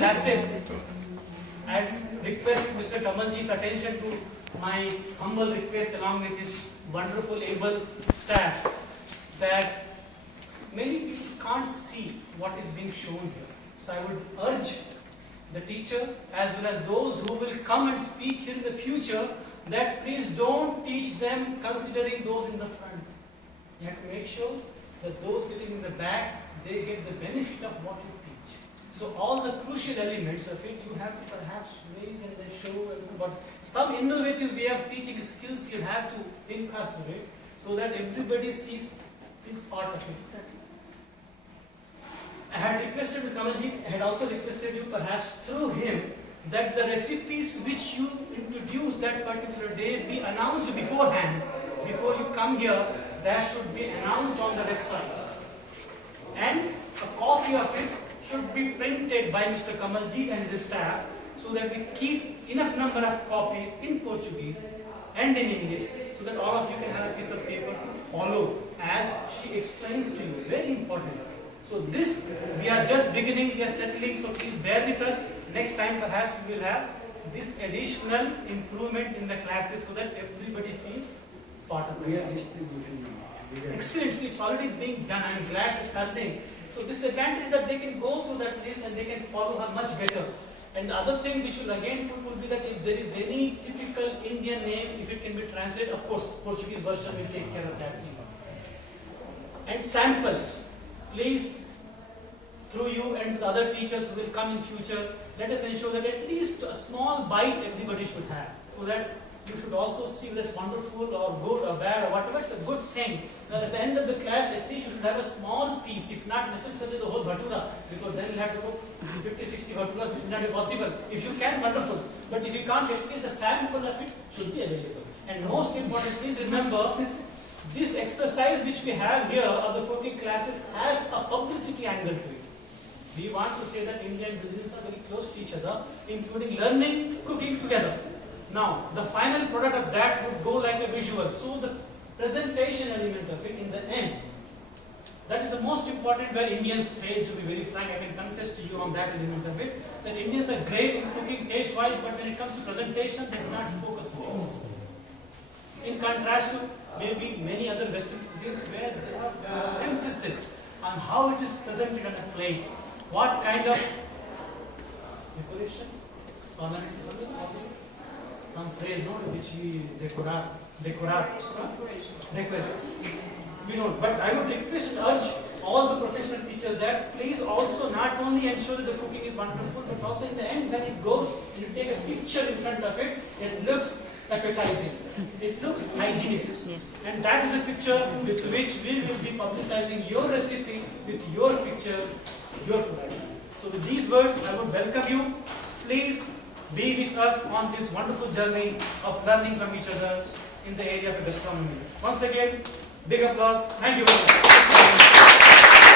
classes, I request Mr. Kamalji's attention to my humble request along with his wonderful able staff that many people can't see what is being shown here. So I would urge the teacher as well as those who will come and speak here in the future that please don't teach them considering those in the front. You have to make sure that those sitting in the back, they get the benefit of what you teach. So all the crucial elements of it you have to perhaps raise and then show, but some innovative way of teaching skills you have to incorporate so that everybody sees this part of it. Exactly. I had requested Kamalji, I had also requested you perhaps through him that the recipes which you introduce that particular day be announced beforehand. Before you come here, that should be announced on the website. And a copy of it should be printed by Mr. Kamalji and his staff so that we keep enough number of copies in Portuguese and in English so that all of you can have a piece of paper to follow as she explains to you. Very important. So this, we are just beginning, we are settling, so please bear with us. Next time perhaps we will have this additional improvement in the classes so that everybody feels part of it. Excellent, so it's already being done. I am glad it's happening. So this advantage is that they can go to that place and they can follow her much better. And the other thing which will again put will be that if there is any typical Indian name, if it can be translated, of course, Portuguese version will take care of that thing. And sample. Please, through you and the other teachers who will come in future, let us ensure that at least a small bite everybody should have, so that you should also see whether it's wonderful or good or bad or whatever. It's a good thing. Now, at the end of the class, at least you should have a small piece, if not necessarily the whole bhatura, because then you have to go 50, 60 bhaturas, which will not be possible. If you can, wonderful. But if you can't, at least a sample of it should be available. And most important, please remember, this exercise which we have here of the cooking classes has a publicity angle to it. We want to say that India and Brazil are very close to each other, including learning, cooking together. Now, the final product of that would go like a visual. So the presentation element of it in the end, that is the most important where Indians fail, to be very frank. I can confess to you on that element of it, that Indians are great in cooking taste-wise, but when it comes to presentation, they do not focus on it. In contrast to maybe many other Western cuisines where they have emphasis on how it is presented on a plate, what kind of decoration, some phrase no, which we decorate. We don't. But I would request and urge all the professional teachers that please also not only ensure that the cooking is wonderful, but also in the end when it goes and you take a picture in front of it, it looks appetizing. It looks hygienic. Yeah. And that is a picture with which we will be publicizing your recipe with your picture, your product. So with these words, I would welcome you. Please be with us on this wonderful journey of learning from each other in the area of gastronomy. Once again, big applause. Thank you very much.